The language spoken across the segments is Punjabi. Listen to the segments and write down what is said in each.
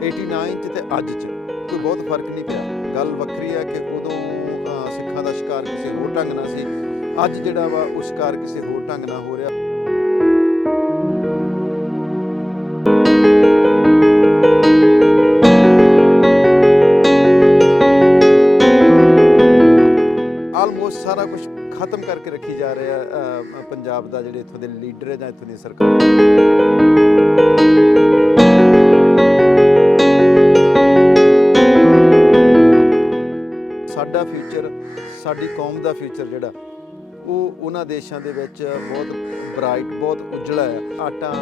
89 ਚ ਤੇ ਅੱਜ ਚ ਕੋਈ ਬਹੁਤ ਫ਼ਰਕ ਨਹੀਂ ਪਿਆ। ਗੱਲ ਵੱਖਰੀ ਹੈ ਕਿ ਉਦੋਂ ਸਿੱਖਾਂ ਦਾ ਸ਼ਿਕਾਰ ਕਿਸੇ ਹੋਰ ਢੰਗ ਨਾਲ ਸੀ। ਅੱਜ ਜਿਹੜਾ ਵਾ, ਉਹ ਸ਼ਿਕਾਰ ਕਿਸੇ ਹੋਰ ਢੰਗ ਨਾਲ ਹੋ ਰਿਹਾ। ਆਲਮੋਸਟ ਸਾਰਾ ਕੁਝ ਖਤਮ ਕਰਕੇ ਰੱਖੀ ਜਾ ਰਿਹਾ ਪੰਜਾਬ ਦਾ ਜਿਹੜੇ ਇੱਥੋਂ ਦੇ ਲੀਡਰ ਹੈ ਜਾਂ ਇੱਥੋਂ ਦੀ ਸਰਕਾਰ। ਸਾਡਾ ਫਿਊਚਰ ਸਾਡੀ ਕੌਮ ਦਾ ਫਿਊਚਰ ਜਿਹੜਾ, ਉਹ ਉਹਨਾਂ ਦੇਸ਼ਾਂ ਦੇ ਵਿੱਚ ਬਹੁਤ ਬ੍ਰਾਈਟ ਬਹੁਤ ਉਜਲਾ ਹੈ। ਆਟਾ,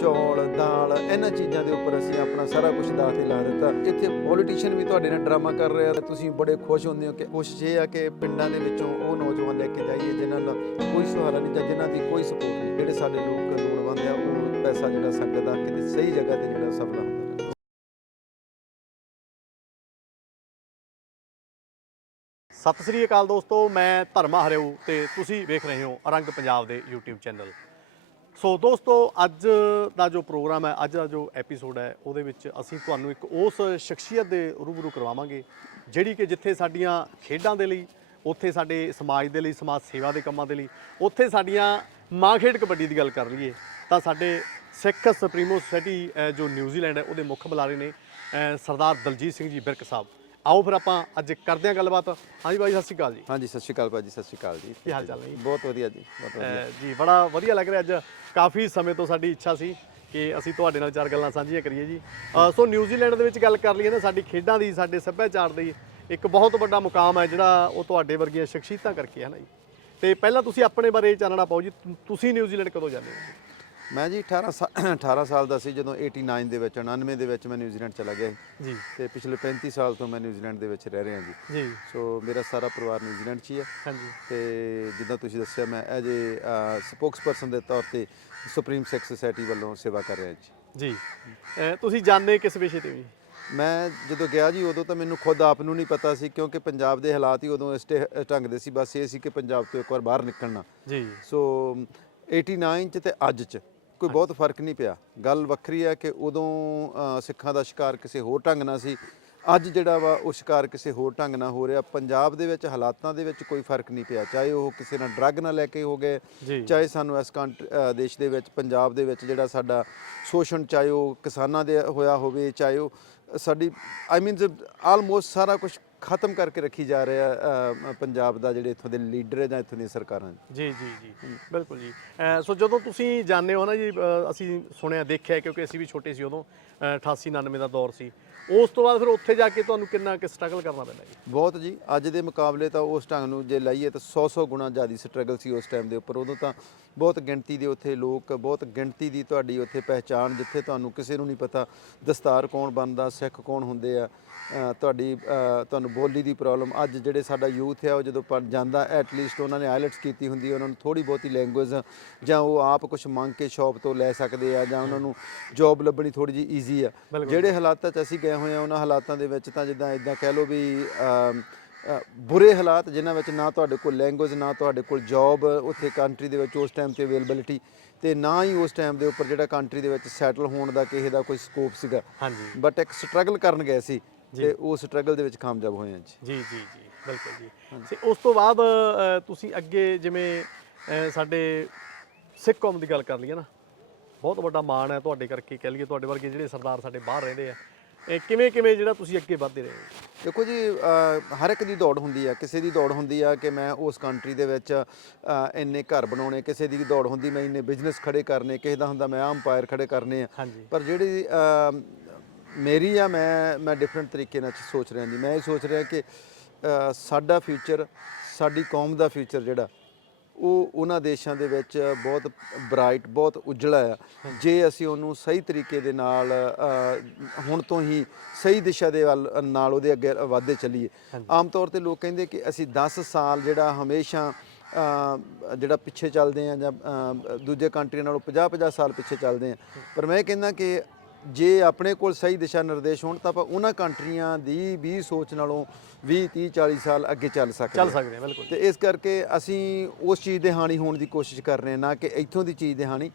ਚੌਲ, ਦਾਲ, ਇਹਨਾਂ ਚੀਜ਼ਾਂ ਦੇ ਉੱਪਰ ਅਸੀਂ ਆਪਣਾ ਸਾਰਾ ਕੁਝ ਦਾ ਤੇ ਲਾ ਦਿੱਤਾ। ਇੱਥੇ ਪੋਲੀਟੀਸ਼ੀਅਨ ਵੀ ਤੁਹਾਡੇ ਨਾਲ ਡਰਾਮਾ ਕਰ ਰਿਹਾ ਆ ਤੁਸੀਂ ਬੜੇ ਖੁਸ਼ ਹੁੰਦੇ ਹੋ ਕਿ ਕੋਸ਼ਿਸ਼ ਇਹ ਆ ਕਿ ਪਿੰਡਾਂ ਦੇ ਵਿੱਚੋਂ ਉਹ ਨੌਜਵਾਨ ਲੈ ਕੇ ਜਾਈਏ ਜਿਨ੍ਹਾਂ ਦਾ ਕੋਈ ਸਹਾਰਾ ਨਹੀਂ ਜਾਂ ਜਿਨ੍ਹਾਂ ਦੀ ਕੋਈ ਸਪੋਰਟ ਨਹੀਂ। ਜਿਹੜੇ ਸਾਡੇ ਲੋਕ ਲੋੜਵੰਦ ਆ, ਉਹ ਪੈਸਾ ਜਿਹੜਾ ਸੰਗਤ ਦਾ ਕਿਤੇ ਸਹੀ ਜਗ੍ਹਾ ਤੇ ਜਿਹੜਾ ਸਫਲਾ ਹੁੰਦਾ। ਸਤਿ ਸ੍ਰੀ ਅਕਾਲ ਦੋਸਤੋ, ਮੈਂ ਧਰਮਾ ਹਰਿਓ ਤੇ ਤੁਸੀਂ ਵੇਖ ਰਹੇ ਹੋ ਅਰੰਗ ਪੰਜਾਬ ਦੇ YouTube ਚੈਨਲ। ਸੋ ਦੋਸਤੋ, ਅੱਜ ਦਾ ਜੋ ਪ੍ਰੋਗਰਾਮ ਹੈ, ਅੱਜ ਦਾ ਜੋ ਐਪੀਸੋਡ ਹੈ, ਉਹਦੇ ਵਿੱਚ ਅਸੀਂ ਤੁਹਾਨੂੰ ਇੱਕ ਉਸ ਸ਼ਖਸੀਅਤ ਦੇ ਰੂਬਰੂ ਕਰਵਾਵਾਂਗੇ, ਜਿਹੜੀ ਕਿ ਜਿੱਥੇ ਸਾਡੀਆਂ ਖੇਡਾਂ ਦੇ ਲਈ, ਉੱਥੇ ਸਾਡੇ ਸਮਾਜ ਦੇ ਲਈ, ਸਮਾਜ ਸੇਵਾ ਦੇ ਕੰਮਾਂ ਦੇ ਲਈ, ਉੱਥੇ ਸਾਡੀਆਂ ਮਾਂ ਖੇਡ ਕਬੱਡੀ ਦੀ ਗੱਲ ਕਰ ਲਈਏ, ਤਾਂ ਸਾਡੇ ਸਿੱਖ ਸੁਪਰੀਮੋ ਸੋਸਾਇਟੀ ਜੋ ਨਿਊਜ਼ੀਲੈਂਡ ਹੈ, ਉਹਦੇ ਮੁੱਖ ਬੁਲਾਰੇ ਨੇ ਸਰਦਾਰ ਦਲਜੀਤ ਸਿੰਘ ਜੀ ਬਿਰਕ ਸਾਹਿਬ। ਆਓ ਫਿਰ ਆਪਾਂ ਅੱਜ ਕਰਦੇ ਹਾਂ ਗੱਲਬਾਤ। ਹਾਂਜੀ ਬਾਈ ਸਤਿ ਸ਼੍ਰੀ ਅਕਾਲ ਜੀ। ਹਾਂਜੀ ਸਤਿ ਸ਼੍ਰੀ ਅਕਾਲ ਭਾਜੀ ਸਤਿ ਸ਼੍ਰੀ ਅਕਾਲ ਜੀ। ਕੀ ਹਾਲ ਚਾਲ ਹੈ ਜੀ? ਬਹੁਤ ਵਧੀਆ ਜੀ ਬਹੁਤ ਵਧੀਆ। ਅਹ ਜੀ ਬੜਾ ਵਧੀਆ ਲੱਗ ਰਿਹਾ ਅੱਜ। ਕਾਫੀ ਸਮੇਂ ਤੋਂ ਸਾਡੀ ਇੱਛਾ ਸੀ ਕਿ ਅਸੀਂ ਤੁਹਾਡੇ ਨਾਲ ਚਾਰ ਗੱਲਾਂ ਸਾਂਝੀਆਂ ਕਰੀਏ ਜੀ। ਅਹ ਸੋ ਨਿਊਜ਼ੀਲੈਂਡ ਦੇ ਵਿੱਚ ਗੱਲ ਕਰ ਲਈਏ ਨਾ ਸਾਡੀ ਖੇਡਾਂ ਦੀ ਸਾਡੇ ਸੱਭਿਆਚਾਰ ਦੀ ਇੱਕ ਬਹੁਤ ਵੱਡਾ ਮੁਕਾਮ ਹੈ ਜਿਹੜਾ ਉਹ ਤੁਹਾਡੇ ਵਰਗੀਆਂ ਸ਼ਖਸੀਅਤਾਂ ਕਰਕੇ ਹੈ ਨਾ ਜੀ। ਤੇ ਪਹਿਲਾਂ ਤੁਸੀਂ ਆਪਣੇ ਬਾਰੇ ਚਾਨਣਾ ਪਾਓ ਜੀ ਤੁ- ਤੁਸੀਂ ਨਿਊਜ਼ੀਲੈਂਡ ਕਦੋਂ ਜਾਂਦੇ ਹੋ? ਮੈਂ ਜੀ 18 ਸਾ- 18 ਸਾਲ ਦਾ ਸੀ ਜਦੋਂ 89 ਦੇ ਵਿੱਚ 99 ਦੇ ਵਿੱਚ ਮੈਂ ਨਿਊਜ਼ੀਲੈਂਡ ਚਲਾ ਗਿਆ ਸੀ। ਜੀ। ਤੇ ਪਿਛਲੇ 35 ਸਾਲ ਤੋਂ ਮੈਂ ਨਿਊਜ਼ੀਲੈਂਡ ਦੇ ਵਿੱਚ ਰਹਿ ਰਿਹਾ ਜੀ। ਜੀ। ਸੋ ਮੇਰਾ ਸਾਰਾ ਪਰਿਵਾਰ ਨਿਊਜ਼ੀਲੈਂਡ 'ਚ ਹੀ ਹੈ ਹਾਂਜੀ। ਤੇ ਜਿੱਦਾਂ ਤੁਸੀਂ ਦੱਸਿਆ ਮੈਂ ਐਜ ਏ ਸਪੋਕਸਪਰਸਨ ਦੇ ਤੌਰ ਤੇ ਸੁਪਰੀਮ ਸਿੱਖ ਸੁਸਾਇਟੀ ਵੱਲੋਂ ਸੇਵਾ ਕਰ ਰਿਹਾ ਜੀ। ਜੀ। ਅਹ ਤੁਸੀਂ ਜਾਣਦੇ ਕਿਸ ਵਿਸ਼ੇ ਤੇ ਜੀ? ਮੈਂ ਜਦੋਂ ਗਿਆ ਜੀ ਉਦੋਂ ਤਾਂ ਮੈਨੂੰ ਖੁਦ ਆਪ ਨੂੰ ਨਹੀਂ ਪਤਾ ਸੀ ਕਿਉਂਕਿ ਪੰਜਾਬ ਦੇ ਹਾਲਾਤ ਹੀ ਉਦੋਂ ਇਸ ਟ- ਇਸ ਢੰਗ ਦੇ ਸੀ। ਬਸ ਇਹ ਸੀ ਕਿ ਪੰਜਾਬ ਤੋਂ ਇੱਕ ਵਾਰ ਬਾਹਰ ਨਿਕਲਣਾ। ਜੀ। ਸੋ 89 ਚ ਤੇ ਅੱਜ ਚ ਕੋਈ ਬਹੁਤ ਫ਼ਰਕ ਨਹੀਂ ਪਿਆ। ਗੱਲ ਵੱਖਰੀ ਹੈ ਕਿ ਉਦੋਂ ਸਿੱਖਾਂ ਦਾ ਸ਼ਿਕਾਰ ਕਿਸੇ ਹੋਰ ਢੰਗ ਨਾਲ ਸੀ। ਅੱਜ ਜਿਹੜਾ ਵਾ ਉਹ ਸ਼ਿਕਾਰ ਕਿਸੇ ਹੋਰ ਢੰਗ ਨਾਲ ਹੋ ਰਿਹਾ। ਪੰਜਾਬ ਦੇ ਵਿੱਚ ਹਾਲਾਤਾਂ ਦੇ ਵਿੱਚ ਕੋਈ ਫ਼ਰਕ ਨਹੀਂ ਪਿਆ। ਚਾਹੇ ਉਹ ਕਿਸੇ ਨਾਲ ਡਰੱਗ ਨਾਲ ਲੈ ਕੇ ਹੋ ਗਏ ਚਾਹੇ ਸਾਨੂੰ ਇਸ ਕੰਟ- ਦੇਸ਼ ਦੇ ਵਿੱਚ ਪੰਜਾਬ ਦੇ ਵਿੱਚ ਜਿਹੜਾ ਸਾਡਾ ਸ਼ੋਸ਼ਣ ਚਾਹੇ ਉਹ ਕਿਸਾਨਾਂ ਦੇ ਹੋਇਆ ਹੋਵੇ ਚਾਹੇ ਉਹ ਸਾਡੀ ਆਈ ਮੀਨ ਆਲਮੋਸਟ ਸਾਰਾ ਕੁਝ ਖਤਮ ਕਰਕੇ ਰੱਖੀ ਜਾ ਰਿਹਾ ਅ, ਪੰਜਾਬ ਦਾ ਜਿਹੜੇ ਇੱਥੋਂ ਦੇ ਲੀਡਰ ਹੈ ਜਾਂ ਇੱਥੋਂ ਦੀਆਂ ਸਰਕਾਰਾਂ ਜੀ ਜੀ ਜੀ। ਬਿਲਕੁਲ ਜੀ। ਅਹ ਸੋ ਜਦੋਂ ਤੁਸੀਂ ਜਾਣਦੇ ਹੋ ਨਾ ਜੀ ਅਹ ਅਸੀਂ ਸੁਣਿਆ ਦੇਖਿਆ ਕਿਉਂਕਿ ਅਸੀਂ ਵੀ ਛੋਟੇ ਸੀ ਉਦੋਂ ਅਹ 88 99 ਦਾ ਦੌਰ ਸੀ। ਉਸ ਤੋਂ ਬਾਅਦ ਫਿਰ ਉੱਥੇ ਜਾ ਕੇ ਤੁਹਾਨੂੰ ਕਿੰਨਾ ਕਿ ਸਟਰਗਲ ਕਰਨਾ ਪੈਂਦਾ ਜੀ? ਬਹੁਤ ਜੀ ਅੱਜ ਦੇ ਮੁਕਾਬਲੇ ਤਾਂ ਉਸ ਢੰਗ ਨੂੰ ਜੇ ਲਾਈਏ ਤਾਂ 100-100 ਗੁਣਾ ਜ਼ਿਆਦਾ ਸਟਰਗਲ ਸੀ ਉਸ ਟਾਈਮ ਦੇ ਉੱਪਰ। ਉਦੋਂ ਤਾਂ ਬਹੁਤ ਗਿਣਤੀ ਦੇ ਉੱਥੇ ਲੋਕ ਬਹੁਤ ਗਿਣਤੀ ਦੀ ਤੁਹਾਡੀ ਉੱਥੇ ਪਹਿਚਾਣ ਜਿੱਥੇ ਤੁਹਾਨੂੰ ਕਿਸੇ ਨੂੰ ਨਹੀਂ ਪਤਾ ਦਸਤਾਰ ਕੌਣ ਬਣਦਾ ਸਿੱਖ ਕੌਣ ਹੁੰਦੇ ਆ ਤੁਹਾਡੀ ਤੁਹਾਨੂੰ ਬੋਲੀ ਦੀ ਪ੍ਰੋਬਲਮ ਅੱਜ ਜਿਹੜੇ ਸਾਡਾ ਯੂਥ ਹੈ ਉਹ ਜਦੋਂ ਪੜ੍ਹ ਜਾਂਦਾ ਐਟ ਲੀਸਟ ਉਹਨਾਂ ਨੇ ਆਇਲਟਸ ਕੀਤੀ ਹੁੰਦੀ ਹੈ ਉਹਨਾਂ ਨੂੰ ਥੋੜੀ ਬਹੁਤੀ ਲੈਂਗੁਏਜ ਜਾਂ ਉਹ ਆਪ ਕੁਝ ਮੰਗ ਕੇ ਸ਼ਾਪ ਤੋਂ ਲੈ ਸਕਦੇ ਆ ਜਾਂ ਉਹਨਾਂ ਨੂੰ ਜੌਬ ਲੱਭਣੀ ਥੋੜੀ ਜੀ ਈਜ਼ੀ ਆ। ਜਿਹੜੇ ਹਾਲਾਤਾਂ 'ਚ ਅਸੀਂ ਗਏ ਹੋਏ ਆ ਉਹਨਾਂ ਹਾਲਾਤਾਂ ਦੇ ਵਿੱਚ ਤਾਂ ਜਿੱਦਾਂ ਇਦਾਂ ਕਹਿ ਲਓ ਵੀ ਬੁਰੇ ਹਾਲਾਤ ਜਿਨ੍ਹਾਂ ਵਿੱਚ ਨਾ ਤੁਹਾਡੇ ਕੋਲ ਲੈਂਗੁਏਜ ਨਾ ਤੁਹਾਡੇ ਕੋਲ ਜੌਬ ਉੱਥੇ ਕੰਟਰੀ ਦੇ ਵਿੱਚ ਉਸ ਟਾਈਮ ਤੇ ਅਵੇਲੇਬਿਲਿਟੀ ਤੇ ਨਾ ਹੀ ਉਸ ਟਾਈਮ ਦੇ ਉੱਪਰ ਜਿਹੜਾ ਕੰਟਰੀ ਦੇ ਵਿੱਚ ਸੈਟਲ ਹੋਣ ਦਾ ਕਿਸੇ ਦਾ ਕੋਈ ਸਕੋਪ ਸੀਗਾ। ਹਾਂਜੀ। ਬਟ ਇੱਕ ਸਟਰਗਲ ਕਰਨ ਗਏ ਸੀ ਤੇ ਉਹ ਸਟਰਗਲ ਦੇ ਵਿੱਚ ਕਾਮਯਾਬ ਹੋਏ ਹਾਂ ਜੀ। ਜੀ ਜੀ ਜੀ ਬਿਲਕੁਲ ਜੀ। ਤੇ ਉਸ ਤੋਂ ਬਾਅਦ ਤੁਸੀਂ ਅੱਗੇ ਜਿਵੇਂ ਸਾਡੇ ਸਿੱਖ ਕੌਮ ਦੀ ਗੱਲ ਕਰ ਲਈਏ ਨਾ। ਬਹੁਤ ਵੱਡਾ ਮਾਣ ਹੈ ਤੁਹਾਡੇ ਕਰਕੇ ਕਹਿ ਲਈਏ ਤੁਹਾਡੇ ਵਰਗੇ ਜਿਹੜੇ ਸਰਦਾਰ ਸਾਡੇ ਬਾਹਰ ਰਹਿੰਦੇ ਆ। ਇਹ ਕਿਵੇਂ ਕਿਵੇਂ ਜਿਹੜਾ ਤੁਸੀਂ ਅੱਗੇ ਵਧਦੇ ਰਹੇ ਹੋ? ਦੇਖੋ ਜੀ ਅ, ਹਰ ਇੱਕ ਦੀ ਦੌੜ ਹੁੰਦੀ ਆ ਕਿਸੇ ਦੀ ਦੌੜ ਹੁੰਦੀ ਆ ਕਿ ਮੈਂ ਉਸ ਕੰਟਰੀ ਦੇ ਵਿੱਚ ਅ, ਇੰਨੇ ਘਰ ਬਣਾਉਣੇ ਕਿਸੇ ਦੀ ਦੌੜ ਹੁੰਦੀ ਮੈਂ ਇੰਨੇ ਬਿਜ਼ਨਸ ਖੜੇ ਕਰਨੇ ਕਿਸੇ ਦਾ ਹੁੰਦਾ ਮੈਂ ਅੰਪਾਇਰ ਖੜੇ ਕਰਨੇ ਆ। ਹਾਂਜੀ। ਪਰ ਜਿਹੜੀ ਅ, ਮੇਰੀ ਆ ਮੈਂ ਮੈਂ ਡਿਫਰੈਂਟ ਤਰੀਕੇ ਨਾਲ ਸੋਚ ਰਿਹਾ ਜੀ। ਮੈਂ ਇਹ ਸੋਚ ਰਿਹਾ ਕਿ ਅ, ਸਾਡਾ ਫਿਊਚਰ ਸਾਡੀ ਕੌਮ ਦਾ ਫਿਊਚਰ ਜਿਹੜਾ ਉਹ ਉਹਨਾਂ ਦੇਸ਼ਾਂ ਦੇ ਵਿੱਚ ਬਹੁਤ ਬ੍ਰਾਈਟ ਬਹੁਤ ਉਜਲਾ ਆ। ਜੇ ਅਸੀਂ ਉਹਨੂੰ ਸਹੀ ਤਰੀਕੇ ਦੇ ਨਾਲ ਹੁਣ ਤੋਂ ਹੀ ਸਹੀ ਦਿਸ਼ਾ ਦੇ ਵੱਲ ਨਾਲ ਉਹਦੇ ਅੱਗੇ ਵਧਦੇ ਚੱਲੀਏ। ਆਮ ਤੌਰ ਤੇ ਲੋਕ ਕਹਿੰਦੇ ਕਿ ਅਸੀਂ 10 ਸਾਲ ਜਿਹੜਾ ਹਮੇਸ਼ਾ ਜਿਹੜਾ ਪਿੱਛੇ ਚੱਲਦੇ ਆ ਜਾਂ ਦੂਜੇ ਕੰਟਰੀਆਂ ਨਾਲੋਂ 50 50 ਸਾਲ ਪਿੱਛੇ ਚੱਲਦੇ ਆ। ਪਰ ਮੈਂ ਕਹਿੰਦਾ ਕਿ ਜੇ ਆਪਣੇ ਕੋਲ ਸਹੀ ਦਿਸ਼ਾ ਨਿਰਦੇਸ਼ ਹੋਣ ਤਾਂ ਆਪਾਂ ਉਹਨਾਂ ਕੰਟਰੀਆਂ ਦੀ ਵੀ ਸੋਚ ਨਾਲੋਂ 20 30 40 ਸਾਲ ਅੱਗੇ ਚੱਲ ਸਕਦੇ ਚੱਲ। ਸਕਦੇ ਬਿਲਕੁਲ ਤੇ ਇਸ ਕਰਕੇ ਅਸੀਂ ਉਸ ਚੀਜ਼ ਦੇ ਹਾਣੀ ਹੋਣ ਦੀ ਕੋਸ਼ਿਸ਼ ਕਰ ਰਹੇ ਹਾਂ ਨਾ ਕਿ ਇੱਥੋਂ ਦੀ ਚੀਜ਼ ਦੇ ਹਾਣੀ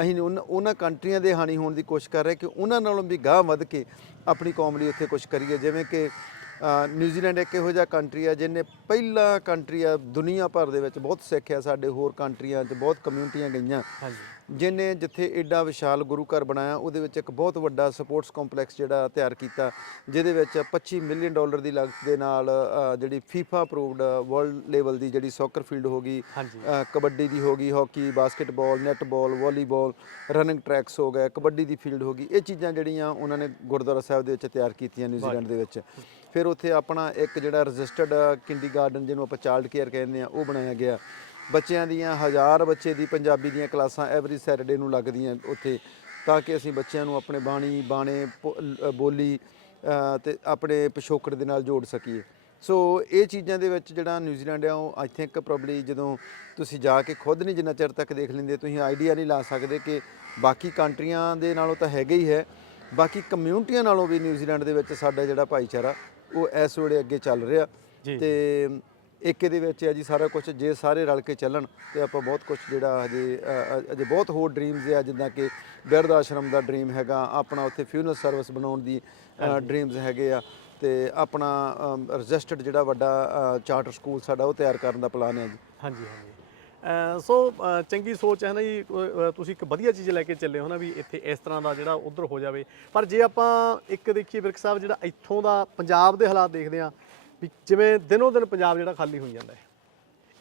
ਅਸੀਂ ਉਹਨਾਂ- ਉਹਨਾਂ ਕੰਟਰੀਆਂ ਦੇ ਹਾਨੀ ਹੋਣ ਦੀ ਕੋਸ਼ਿਸ਼ ਕਰ ਰਹੇ ਕਿ ਉਹਨਾਂ ਨਾਲੋਂ ਵੀ ਗਾਹ ਵੱਧ ਕੇ ਆਪਣੀ ਕੌਮ ਲਈ ਉੱਥੇ ਕੁਝ ਕਰੀਏ ਜਿਵੇਂ ਕਿ ਨਿਊਜ਼ੀਲੈਂਡ ਇੱਕ ਇਹੋ ਜਿਹਾ ਕੰਟਰੀ ਆ ਜਿਹਨੇ ਪਹਿਲਾ ਕੰਟਰੀ ਆ ਦੁਨੀਆ ਭਰ ਦੇ ਵਿੱਚ ਬਹੁਤ ਸਿੱਖਿਆ ਸਾਡੇ ਹੋਰ ਕੰਟਰੀਆਂ 'ਚ ਬਹੁਤ ਕਮਿਊਨਿਟੀਆਂ ਗਈਆਂ। ਜਿਹਨੇ ਜਿੱਥੇ ਐਡਾ ਵਿਸ਼ਾਲ ਗੁਰੂ ਘਰ ਬਣਾਇਆ ਉਹਦੇ ਵਿੱਚ ਇੱਕ ਬਹੁਤ ਵੱਡਾ ਸਪੋਰਟਸ ਕੰਪਲੈਕਸ ਜਿਹੜਾ ਤਿਆਰ ਕੀਤਾ ਜਿਹਦੇ ਵਿੱਚ 25 ਮਿਲੀਅਨ ਡਾਲਰ ਦੀ ਲਾਗਤ ਦੇ ਨਾਲ ਜਿਹੜੀ ਫੀਫਾ ਅਪਰੂਵਡ ਵਰਲਡ ਲੈਵਲ ਦੀ ਜਿਹੜੀ ਸੌਕਰ ਫੀਲਡ ਹੋ ਗਈ ਕਬੱਡੀ ਦੀ ਹੋ ਗਈ hockey basketball netball volleyball running tracks ਹੋ ਗਏ ਕਬੱਡੀ ਦੀ ਫੀਲਡ ਹੋ ਗਈ। ਇਹ ਚੀਜ਼ਾਂ ਜਿਹੜੀਆਂ ਉਹਨਾਂ ਨੇ ਗੁਰਦੁਆਰਾ ਸਾਹਿਬ ਦੇ ਵਿੱਚ ਤਿਆਰ ਕੀਤੀਆਂ ਨਿਊਜ਼ੀਲੈਂਡ ਦੇ ਵਿੱਚ। ਫਿਰ ਉੱਥੇ ਆਪਣਾ ਇੱਕ ਜਿਹੜਾ ਰਜਿਸਟਰਡ ਕਿੰਡੀਗਾਰਡਨ ਜਿਹਨੂੰ ਆਪਾਂ ਚਾਈਲਡ ਕੇਅਰ ਕਹਿੰਦੇ ਆ ਉਹ ਬਣਾਇਆ ਗਿਆ। ਬੱਚਿਆਂ ਦੀਆਂ ਹਜ਼ਾਰ ਬੱਚੇ ਦੀ ਪੰਜਾਬੀ ਦੀਆਂ ਕਲਾਸਾਂ ਐਵਰੀ ਸੈਟਰਡੇ ਨੂੰ ਲੱਗਦੀਆਂ ਉੱਥੇ ਤਾਂ ਕਿ ਅਸੀਂ ਬੱਚਿਆਂ ਨੂੰ ਆਪਣੇ ਬਾਣੀ ਬਾਣੇ ਪੋ- ਬੋਲੀ ਅ, ਤੇ ਆਪਣੇ ਪਿਛੋਕੜ ਦੇ ਨਾਲ ਜੋੜ ਸਕੀਏ। ਸੋ ਇਹ ਚੀਜ਼ਾਂ ਦੇ ਵਿੱਚ ਜਿਹੜਾ ਨਿਊਜ਼ੀਲੈਂਡ ਆ ਉਹ ਆਈ ਥਿੰਕ ਪ੍ਰੋਬਬਲੀ ਜਦੋਂ ਤੁਸੀਂ ਜਾ ਕੇ ਖੁਦ ਨਹੀਂ ਜਿੰਨਾ ਚਿਰ ਤੱਕ ਦੇਖ ਲੈਂਦੇ ਤੁਸੀਂ ਆਈਡੀਆ ਨਹੀਂ ਲਾ ਸਕਦੇ ਕਿ ਬਾਕੀ ਕੰਟਰੀਆਂ ਦੇ ਨਾਲੋਂ ਤਾਂ ਹੈਗਾ ਹੀ ਹੈ। ਬਾਕੀ ਕਮਿਊਨਿਟੀਆਂ ਨਾਲੋਂ ਵੀ ਨਿਊਜ਼ੀਲੈਂਡ ਦੇ ਵਿੱਚ ਸਾਡਾ ਜਿਹੜਾ ਭਾਈਚਾਰਾ ਉਹ ਇਸ ਵੇਲੇ ਅੱਗੇ ਚੱਲ ਰਿਹਾ। ਤੇ ਇੱਕ ਇਹਦੇ ਵਿੱਚ ਹੈ ਜੀ ਸਾਰਾ ਕੁਝ ਜੇ ਸਾਰੇ ਰਲ ਕੇ ਚੱਲਣ ਤੇ ਆਪਾਂ ਬਹੁਤ ਕੁਝ ਜਿਹੜਾ ਹਜੇ ਅਜੇ ਬਹੁਤ ਹੋਰ ਡ੍ਰੀਮਸ ਆ ਜਿੱਦਾਂ ਕਿ ਬਿਰਧ ਆਸ਼ਰਮ ਦਾ ਡ੍ਰੀਮ ਹੈਗਾ ਆਪਣਾ ਉੱਥੇ ਫਿਊਨਲ ਸਰਵਿਸ ਬਣਾਉਣ ਦੀ ਡ੍ਰੀਮਸ ਹੈਗੇ ਆ ਤੇ ਆਪਣਾ ਰਜਿਸਟਰਡ ਜਿਹੜਾ ਵੱਡਾ ਚਾਰਟਰ ਸਕੂਲ ਸਾਡਾ ਉਹ ਤਿਆਰ ਕਰਨ ਦਾ ਪਲਾਨ ਹੈ ਜੀ। ਹਾਂਜੀ ਹਾਂਜੀ। ਸੋ ਚੰਗੀ ਸੋਚ ਹੈ ਨਾ ਜੀ ਤੁਸੀਂ ਇੱਕ ਵਧੀਆ ਚੀਜ਼ ਲੈ ਕੇ ਚੱਲੇ ਹੋ ਨਾ ਵੀ ਇੱਥੇ ਇਸ ਤਰ੍ਹਾਂ ਦਾ ਜਿਹੜਾ ਉਧਰ ਹੋ ਜਾਵੇ। ਪਰ ਜੇ ਆਪਾਂ ਇੱਕ ਦੇਖੀਏ ਵਿਰਕ ਸਾਹਿਬ, ਜਿਹੜਾ ਇੱਥੋਂ ਦਾ ਪੰਜਾਬ ਦੇ ਹਾਲਾਤ ਦੇਖਦੇ ਆ ਵੀ ਜਿਵੇਂ ਦਿਨੋਂ ਦਿਨ ਪੰਜਾਬ ਜਿਹੜਾ ਖਾਲੀ ਹੋਈ ਜਾਂਦਾ ਹੈ।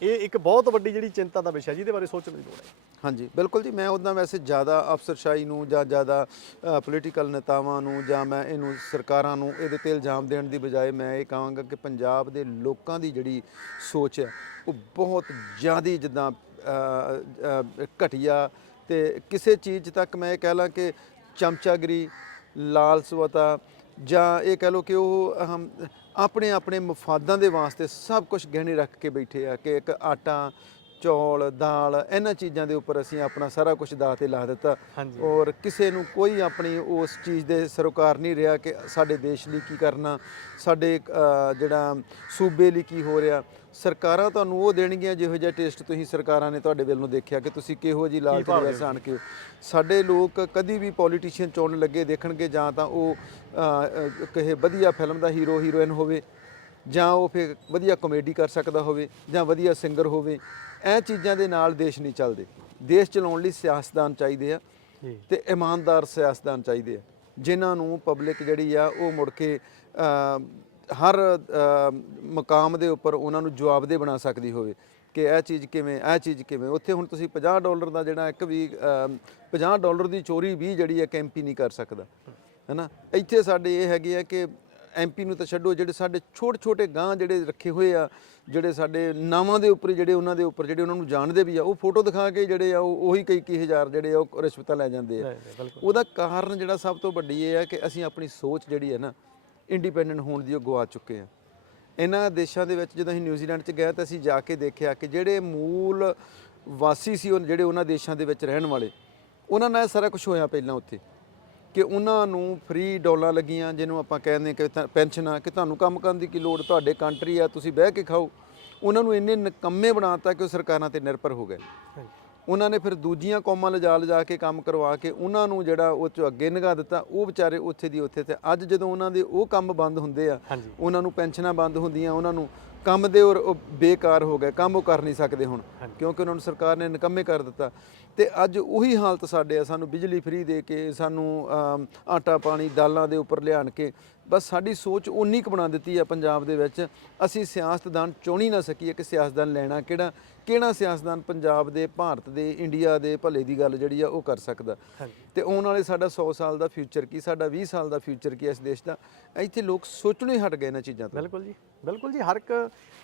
ਇਹ ਇੱਕ ਬਹੁਤ ਵੱਡੀ ਜਿਹੜੀ ਚਿੰਤਾ ਦਾ ਵਿਸ਼ਾ ਜਿਹਦੇ ਬਾਰੇ ਸੋਚਣ ਦੀ ਲੋੜ ਹੈ। ਹਾਂਜੀ, ਬਿਲਕੁਲ ਜੀ, ਮੈਂ ਉਦਾਂ ਵੈਸੇ ਜ਼ਿਆਦਾ ਅਫਸਰਸ਼ਾਹੀ ਨੂੰ ਜਾਂ ਜ਼ਿਆਦਾ ਪੋਲੀਟੀਕਲ ਨੇਤਾਵਾਂ ਨੂੰ ਜਾਂ ਮੈਂ ਇਹਨੂੰ ਸਰਕਾਰਾਂ ਨੂੰ ਇਹਦੇ ਤੇ ਇਲਜ਼ਾਮ ਦੇਣ ਦੀ ਬਜਾਏ ਮੈਂ ਇਹ ਕਹਾਂਗਾ ਕਿ ਪੰਜਾਬ ਦੇ ਲੋਕਾਂ ਦੀ ਜਿਹੜੀ ਸੋਚ ਹੈ, ਉਹ ਬਹੁਤ ਜ਼ਿਆਦੀ ਜਿੱਦਾਂ ਘਟੀਆ ਤੇ ਕਿਸੇ ਚੀਜ਼ ਤੱਕ ਮੈਂ ਇਹ ਕਹਿ ਲਾਂ ਕਿ ਚਮਚਾਗਰੀ ਲਾਲਸਵਤਾ ਜਾਂ ਇਹ ਕਹਿ ਲਓ ਕਿ ਉਹ ਹਮ ਆਪਣੇ ਆਪਣੇ ਮਫਾਦਾਂ ਦੇ ਵਾਸਤੇ ਸਭ ਕੁਝ ਗਹਿਣੇ ਰੱਖ ਕੇ ਬੈਠੇ ਆ ਕਿ ਇੱਕ ਆਟਾ ਚੌਲ ਦਾਲ ਇਹਨਾਂ ਚੀਜ਼ਾਂ ਦੇ ਉੱਪਰ ਅਸੀਂ ਆਪਣਾ ਸਾਰਾ ਕੁਝ ਦਾਅ ਤੇ ਲਾ ਦਿੱਤਾ। ਔਰ ਕਿਸੇ ਨੂੰ ਕੋਈ ਆਪਣੀ ਉਸ ਚੀਜ਼ ਦੇ ਸਰੋਕਾਰ ਨਹੀਂ ਰਿਹਾ ਕਿ ਸਾਡੇ ਦੇਸ਼ ਲਈ ਕੀ ਕਰਨਾ ਸਾਡੇ ਜਿਹੜਾ ਸੂਬੇ ਲਈ ਕੀ ਹੋ ਰਿਹਾ। ਸਰਕਾਰਾਂ ਤੁਹਾਨੂੰ ਉਹ ਦੇਣਗੀਆਂ ਜਿਹੋ ਜਿਹਾ ਟੇਸਟ ਤੁਸੀਂ ਸਰਕਾਰਾਂ ਨੇ ਤੁਹਾਡੇ ਵੱਲ ਨੂੰ ਦੇਖਿਆ ਕਿ ਤੁਸੀਂ ਕਿਹੋ ਜੀ ਲਾਲਚ ਦੇ ਵਿੱਚ ਆਣ ਕੇ ਸਾਡੇ ਲੋਕ ਕਦੀ ਵੀ ਪੋਲੀਟੀਸ਼ੀਅਨ ਚੁਣਨ ਲੱਗੇ ਦੇਖਣਗੇ ਜਾਂ ਤਾਂ ਉਹ ਕਿਸੇ ਵਧੀਆ ਫਿਲਮ ਦਾ ਹੀਰੋ ਹੀਰੋਇਨ ਹੋਵੇ। ਜਾਂ ਉਹ ਫਿਰ ਵਧੀਆ ਕਾਮੇਡੀ ਕਰ ਸਕਦਾ ਹੋਵੇ ਜਾਂ ਵਧੀਆ ਸਿੰਗਰ ਹੋਵੇ ਇਹ ਚੀਜ਼ਾਂ ਦੇ ਨਾਲ ਦੇਸ਼ ਨਹੀਂ ਚੱਲਦੇ। ਦੇਸ਼ ਚਲਾਉਣ ਲਈ ਸਿਆਸਤਦਾਨ ਚਾਹੀਦੇ ਆ ਤੇ ਇਮਾਨਦਾਰ ਸਿਆਸਤਦਾਨ ਚਾਹੀਦੇ ਆ। ਜਿਨ੍ਹਾਂ ਨੂੰ ਪਬਲਿਕ ਜਿਹੜੀ ਆ ਉਹ ਮੁੜ ਕੇ ਹਰ ਮਕਾਮ ਦੇ ਉੱਪਰ ਉਹਨਾਂ ਨੂੰ ਜਵਾਬਦੇ ਬਣਾ ਸਕਦੀ ਹੋਵੇ ਕਿ ਇਹ ਚੀਜ਼ ਕਿਵੇਂ ਇਹ ਚੀਜ਼ ਕਿਵੇਂ। ਉੱਥੇ ਹੁਣ ਤੁਸੀਂ 50 ਡਾਲਰ ਦਾ ਜਿਹੜਾ ਇੱਕ ਵੀ ਅ, 50 ਡਾਲਰ ਦੀ ਚੋਰੀ ਵੀ ਜਿਹੜੀ ਹੈ ਕੈਂਪੀ ਨਹੀਂ ਕਰ ਸਕਦਾ। ਹੈਨਾ? ਇੱਥੇ ਸਾਡੇ ਇਹ ਹੈਗੇ ਆ ਕਿ ਐਮਪੀ ਨੂੰ ਤਾਂ ਛੱਡੋ ਜਿਹੜੇ ਸਾਡੇ ਛੋਟੇ ਛੋਟੇ ਗਾਂ ਜਿਹੜੇ ਰੱਖੇ ਹੋਏ ਆ ਜਿਹੜੇ ਸਾਡੇ ਨਾਵਾਂ ਦੇ ਉੱਪਰ ਜਿਹੜੇ ਉਹਨਾਂ ਦੇ ਉੱਪਰ ਜਿਹੜੇ ਉਹਨਾਂ ਨੂੰ ਜਾਣਦੇ ਵੀ ਆ ਉਹ ਫੋਟੋ ਦਿਖਾ ਕੇ ਜਿਹੜੇ ਆ ਉਹ ਉਹੀ ਕਈ ਕਈ ਹਜ਼ਾਰ ਜਿਹੜੇ ਆ ਉਹ ਰਿਸ਼ਵਤਾਂ ਲੈ ਜਾਂਦੇ ਆ। ਉਹਦਾ ਕਾਰਨ ਜਿਹੜਾ ਸਭ ਤੋਂ ਵੱਡੀ ਇਹ ਹੈ ਕਿ ਅਸੀਂ ਆਪਣੀ ਸੋਚ ਜਿਹੜੀ ਹੈ ਨਾ ਇੰਡੀਪੈਂਡੈਂਟ ਹੋਣ ਦੀ ਉਹ ਗਵਾ ਚੁੱਕੇ ਆ। ਇਹਨਾਂ ਦੇਸ਼ਾਂ ਦੇ ਵਿੱਚ ਜਦੋਂ ਅਸੀਂ ਨਿਊਜ਼ੀਲੈਂਡ 'ਚ ਗਏ ਤਾਂ ਅਸੀਂ ਜਾ ਕੇ ਦੇਖਿਆ ਕਿ ਜਿਹੜੇ ਮੂਲ ਵਾਸੀ ਸੀ ਉਹ ਜਿਹੜੇ ਉਹਨਾਂ ਦੇਸ਼ਾਂ ਦੇ ਵਿੱਚ ਰਹਿਣ ਵਾਲੇ ਉਹਨਾਂ ਨਾਲ ਸਾਰਾ ਕੁਝ ਹੋਇਆ ਪਹਿਲਾਂ ਉੱਥੇ। ਕਿ ਉਹਨਾਂ ਨੂੰ ਫ੍ਰੀ ਡੋਲਾਂ ਲੱਗੀਆਂ ਜਿਹਨੂੰ ਆਪਾਂ ਕਹਿੰਦੇ ਕਿ ਪੈਨਸ਼ਨਾਂ ਕਿ ਤੁਹਾਨੂੰ ਕੰਮ ਕਰਨ ਦੀ ਕੀ ਲੋੜ ਤੁਹਾਡੇ ਕੰਟਰੀ ਆ ਤੁਸੀਂ ਬਹਿ ਕੇ ਖਾਓ। ਉਹਨਾਂ ਨੂੰ ਇੰਨੇ ਨਕੰਮੇ ਬਣਾਤਾ ਕਿ ਉਹ ਸਰਕਾਰਾਂ ਤੇ ਨਿਰਭਰ ਹੋ ਗਏ। ਉਹਨਾਂ ਨੇ ਫਿਰ ਦੂਜੀਆਂ ਕੌਮਾਂ ਲਿਜਾ ਲਿਜਾ ਕੇ ਕੰਮ ਕਰਵਾ ਕੇ ਉਹਨਾਂ ਨੂੰ ਜਿਹੜਾ ਉਹ ਚੋਂ ਅੱਗੇ ਨਿਗਾ ਦਿੱਤਾ ਉਹ ਵਿਚਾਰੇ ਉੱਥੇ ਦੀ ਉੱਥੇ ਤੇ ਅੱਜ ਜਦੋਂ ਉਹਨਾਂ ਦੇ ਉਹ ਕੰਮ ਬੰਦ ਹੁੰਦੇ ਆ ਉਹਨਾਂ ਨੂੰ ਪੈਨਸ਼ਨਾਂ ਬੰਦ ਹੁੰਦੀਆਂ ਉਹਨਾਂ ਨੂੰ ਕੰਮ ਦੇ ਔਰ ਬੇਕਾਰ ਹੋ ਗਏ ਕੰਮ ਉਹ ਕਰ ਨਹੀਂ ਸਕਦੇ ਹੁਣ। ਕਿਉਂਕਿ ਉਹਨਾਂ ਨੂੰ ਸਰਕਾਰ ਨੇ ਨਿਕੰਮੇ ਕਰ ਦਿੱਤਾ ਤੇ ਅੱਜ ਉਹੀ ਹਾਲਤ ਸਾਡੇ ਆ ਸਾਨੂੰ ਬਿਜਲੀ ਫ੍ਰੀ ਦੇ ਕੇ ਸਾਨੂੰ ਆਟਾ ਪਾਣੀ ਦਾਲਾਂ ਦੇ ਉੱਪਰ ਲਿਆਣ ਕੇ ਬਸ ਸਾਡੀ ਸੋਚ ਉਨੀ ਕੁ ਬਣਾ ਦਿੱਤੀ ਆ ਪੰਜਾਬ ਦੇ ਵਿੱਚ ਅਸੀਂ ਸਿਆਸਤਦਾਨ ਚੁਣ ਨਾ ਸਕੀਏ ਕਿ ਸਿਆਸਤਦਾਨ ਲੈਣਾ ਕਿਹੜਾ ਕਿਹੜਾ ਸਿਆਸਤਦਾਨ ਪੰਜਾਬ ਦੇ ਭਾਰਤ ਦੇ ਇੰਡੀਆ ਦੇ ਭਲੇ ਦੀ ਗੱਲ ਜਿਹੜੀ ਆ ਉਹ ਕਰ ਸਕਦਾ? ਤੇ ਆਉਣ ਵਾਲੇ ਸਾਡਾ 100 ਸਾਲ ਦਾ ਫਿਊਚਰ ਕੀ ਸਾਡਾ 20 ਸਾਲ ਦਾ ਫਿਊਚਰ ਕੀ ਇਸ ਦੇਸ਼ ਦਾ? ਇੱਥੇ ਲੋਕ ਸੋਚਣੋਂ ਹੀ ਹਟ ਗਏ ਇਹਨਾਂ ਚੀਜ਼ਾਂ ਤੋਂ। ਬਿਲਕੁਲ ਜੀ ਬਿਲਕੁਲ ਜੀ। ਹਰ ਇੱਕ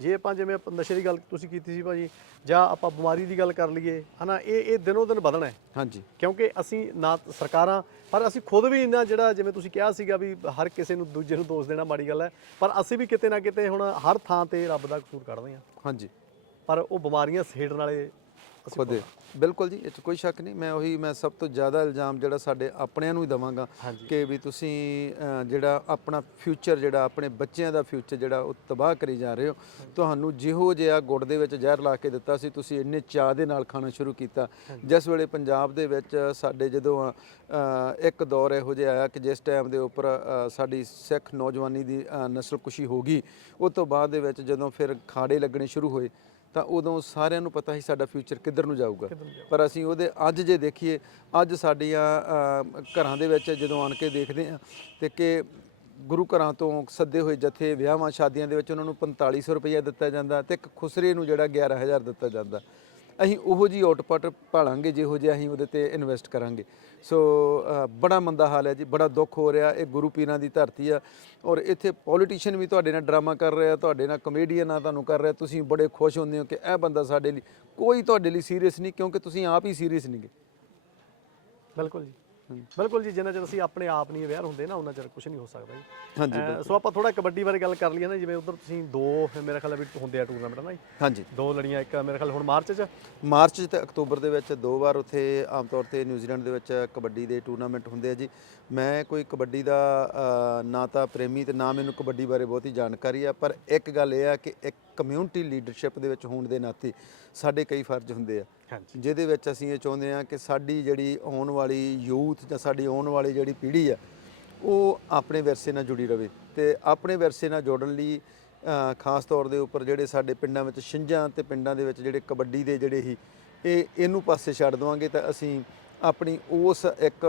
ਜੇ ਆਪਾਂ ਜਿਵੇਂ ਆਪਾਂ ਨਸ਼ੇ ਦੀ ਗੱਲ ਤੁਸੀਂ ਕੀਤੀ ਸੀ ਭਾਜੀ ਜਾਂ ਆਪਾਂ ਬਿਮਾਰੀ ਦੀ ਗੱਲ ਕਰ ਲਈਏ ਹਨਾ ਇਹ ਇਹ ਦਿਨੋਂ ਦਿਨ ਵਧਣਾ ਹੈ। ਹਾਂਜੀ। ਕਿਉਂਕਿ ਅਸੀਂ ਨਾ ਸਰਕਾਰਾਂ ਪਰ ਅਸੀਂ ਖੁਦ ਵੀ ਇੰਨਾ ਜਿਹੜਾ ਜਿਵੇਂ ਤੁਸੀਂ ਕਿਹਾ ਸੀਗਾ ਵੀ ਹਰ ਕਿਸੇ ਨੂੰ ਦੂਜੇ ਨੂੰ ਦੋਸ਼ ਦੇਣਾ ਮਾੜੀ ਗੱਲ ਹੈ ਪਰ ਅਸੀਂ ਵੀ ਕਿਤੇ ਨਾ ਕਿਤੇ ਹੁਣ ਹਰ ਥਾਂ ਤੇ ਰੱਬ ਦਾ ਕਸੂਰ ਕੱਢਦੇ ਹਾਂ। ਹਾਂਜੀ। ਪਰ ਉਹ ਬਿਮਾਰੀਆਂ ਸੇੜਨ ਵਾਲੇ ਅਸੀਂ ਖੁਦ ਬਿਲਕੁਲ ਜੀ ਇਹ 'ਚ ਕੋਈ ਸ਼ੱਕ ਨਹੀਂ। ਮੈਂ ਉਹੀ ਮੈਂ ਸਭ ਤੋਂ ਜ਼ਿਆਦਾ ਇਲਜ਼ਾਮ ਜਿਹੜਾ ਸਾਡੇ ਆਪਣਿਆਂ ਨੂੰ ਹੀ ਦਵਾਂਗਾ ਹਾਂਜੀ। ਕਿ ਵੀ ਤੁਸੀਂ ਜਿਹੜਾ ਆਪਣਾ ਫਿਊਚਰ ਜਿਹੜਾ ਆਪਣੇ ਬੱਚਿਆਂ ਦਾ ਫਿਊਚਰ ਜਿਹੜਾ ਉਹ ਤਬਾਹ ਕਰੀ ਜਾ ਰਹੇ ਹੋ ਤੁਹਾਨੂੰ ਜਿਹੋ ਜਿਹਾ ਗੁੜ ਦੇ ਵਿੱਚ ਜ਼ਹਿਰ ਲਾ ਕੇ ਦਿੱਤਾ ਸੀ ਤੁਸੀਂ ਇੰਨੇ ਚਾਹ ਦੇ ਨਾਲ ਖਾਣਾ ਸ਼ੁਰੂ ਕੀਤਾ। ਜਿਸ ਵੇਲੇ ਪੰਜਾਬ ਦੇ ਵਿੱਚ ਸਾਡੇ ਜਦੋਂ ਇੱਕ ਦੌਰ ਇਹੋ ਜਿਹਾ ਆਇਆ ਕਿ ਜਿਸ ਟਾਈਮ ਦੇ ਉੱਪਰ ਸਾਡੀ ਸਿੱਖ ਨੌਜਵਾਨੀ ਦੀ ਨਸਲਕੁਸ਼ੀ ਹੋ ਗਈ ਉਸ ਤੋਂ ਬਾਅਦ ਦੇ ਵਿੱਚ ਜਦੋਂ ਫਿਰ ਖਾੜੇ ਲੱਗਣੇ ਸ਼ੁਰੂ ਹੋਏ ਤਾਂ ਉਦੋਂ ਸਾਰਿਆਂ ਨੂੰ ਪਤਾ ਸੀ ਸਾਡਾ ਫਿਊਚਰ ਕਿੱਧਰ ਨੂੰ ਜਾਊਗਾ। ਪਰ ਅਸੀਂ ਉਹਦੇ ਅੱਜ ਜੇ ਦੇਖੀਏ ਅੱਜ ਸਾਡੀਆਂ ਘਰਾਂ ਦੇ ਵਿੱਚ ਜਦੋਂ ਆਣ ਕੇ ਦੇਖਦੇ ਆ ਤੇ ਕਿ ਗੁਰੂ ਘਰਾਂ ਤੋਂ ਸੱਦੇ ਹੋਏ ਜਥੇ ਵਿਆਹਾਂ ਸ਼ਾਦੀਆਂ ਦੇ ਵਿੱਚ ਉਹਨਾਂ ਨੂੰ 4500 ਰੁਪਏ ਦਿੱਤਾ ਜਾਂਦਾ ਤੇ ਇੱਕ ਖੁਸਰੇ ਨੂੰ ਜਿਹੜਾ 11000 ਦਿੱਤਾ ਜਾਂਦਾ। ਅਸੀਂ ਉਹੋ ਜੀ ਆਊਟਪੁੱਟ ਭਾਲਾਂਗੇ, ਜਿਹੋ ਜਿਹਾ ਅਸੀਂ ਉਹਦੇ ਤੇ ਇਨਵੈਸਟ ਕਰਾਂਗੇ। ਸੋ ਬੜਾ ਮੰਦਾ ਹਾਲ ਹੈ ਜੀ, ਬੜਾ ਦੁੱਖ ਹੋ ਰਿਹਾ, ਇਹ ਗੁਰੂ ਪੀਰਾਂ ਦੀ ਧਰਤੀ ਆ। ਔਰ ਇੱਥੇ ਪੋਲੀਟੀਸ਼ੀਅਨ ਵੀ ਤੁਹਾਡੇ ਨਾਲ ਡਰਾਮਾ ਕਰ ਰਿਹਾ, ਤੁਹਾਡੇ ਨਾਲ ਕਮੇਡੀਅਨ ਆ ਤੁਹਾਨੂੰ ਕਰ ਰਿਹਾ, ਤੁਸੀਂ ਬੜੇ ਖੁਸ਼ ਹੁੰਦੇ ਹੋ ਕਿ ਇਹ ਬੰਦਾ ਸਾਡੇ ਲਈ, ਕੋਈ ਤੁਹਾਡੇ ਲਈ ਸੀਰੀਅਸ ਨਹੀਂ, ਕਿਉਂਕਿ ਤੁਸੀਂ ਆਪ ਹੀ ਸੀਰੀਅਸ ਨਹੀਂਗੇ। ਬਿਲਕੁਲ ਜੀ। ਬਿਲਕੁਲ ਜੀ ਜਿੰਨਾ ਚਿਰ ਅਸੀਂ ਆਪਣੇ ਆਪ ਨਹੀਂ ਅਵੇਅਰ ਹੁੰਦੇ ਨਾ ਉਹਨਾਂ ਚਿਰ ਕੁਝ ਨਹੀਂ ਹੋ ਸਕਦਾ ਜੀ। ਹਾਂਜੀ ਅਹ ਸੋ ਆਪਾਂ ਥੋੜਾ ਕਬੱਡੀ ਬਾਰੇ ਗੱਲ ਕਰ ਲਈਏ ਨਾ ਜਿਵੇਂ ਉਧਰ ਤੁਸੀਂ ਦੋ ਮੇਰੇ ਖਿਆਲ ਆ ਵੀ ਹੁੰਦੇ ਆ ਟੂਰਨਾਮੈਂਟ ਨਾ ਜੀ। ਹਾਂਜੀ। ਦੋ ਲੜੀਆਂ ਇੱਕ ਮੇਰੇ ਖਿਆਲ ਹੁਣ ਮਾਰਚ 'ਚ। ਮਾਰਚ ਤੇ ਅਕਤੂਬਰ ਦੇ ਵਿੱਚ ਦੋ ਵਾਰ ਉੱਥੇ ਆਮ ਤੌਰ ਤੇ ਨਿਊਜ਼ੀਲੈਂਡ ਦੇ ਵਿੱਚ ਕਬੱਡੀ ਦੇ ਟੂਰਨਾਮੈਂਟ ਹੁੰਦੇ ਆ ਜੀ। ਮੈਂ ਕੋਈ ਕਬੱਡੀ ਦਾ ਅ, ਨਾ ਤਾਂ ਪ੍ਰੇਮੀ ਤੇ ਨਾ ਮੈਨੂੰ ਕਬੱਡੀ ਬਾਰੇ ਬਹੁਤੀ ਜਾਣਕਾਰੀ ਆ ਪਰ ਇੱਕ ਗੱਲ ਇਹ ਆ ਕਿ ਇੱਕ ਕਮਿਊਨਿਟੀ ਲੀਡਰਸ਼ਿਪ ਦੇ ਵਿੱਚ ਹੋਣ ਦੇ ਨਾਤੇ ਸਾਡੇ ਕਈ ਫਰਜ਼ ਹੁੰਦੇ ਆ। ਜਿਹਦੇ ਵਿੱਚ ਅਸੀਂ ਇਹ ਚਾਹੁੰਦੇ ਆ ਕਿ ਸਾਡੀ ਜਿਹੜੀ ਆਉਣ ਵਾਲੀ ਯੂਥ ਜਾਂ ਸਾਡੀ ਆਉਣ ਵਾਲੀ ਜਿਹੜੀ ਪੀੜ੍ਹੀ ਆ ਉਹ ਆਪਣੇ ਵਿਰਸੇ ਨਾਲ ਜੁੜੀ ਰਵੇ ਤੇ ਆਪਣੇ ਵਿਰਸੇ ਨਾਲ ਜੋੜਨ ਲਈ ਖਾਸ ਤੌਰ ਦੇ ਉੱਪਰ ਜਿਹੜੇ ਸਾਡੇ ਪਿੰਡਾਂ ਵਿੱਚ ਛਿੰਝਾਂ ਤੇ ਪਿੰਡਾਂ ਦੇ ਵਿੱਚ ਜਿਹੜੇ ਕਬੱਡੀ ਦੇ ਜਿਹੜੇ ਹੀ ਇਹ ਇਹਨੂੰ ਪਾਸੇ ਛੱਡ ਦਵਾਂਗੇ ਤਾਂ ਅਸੀਂ ਆਪਣੀ ਉਸ ਇੱਕ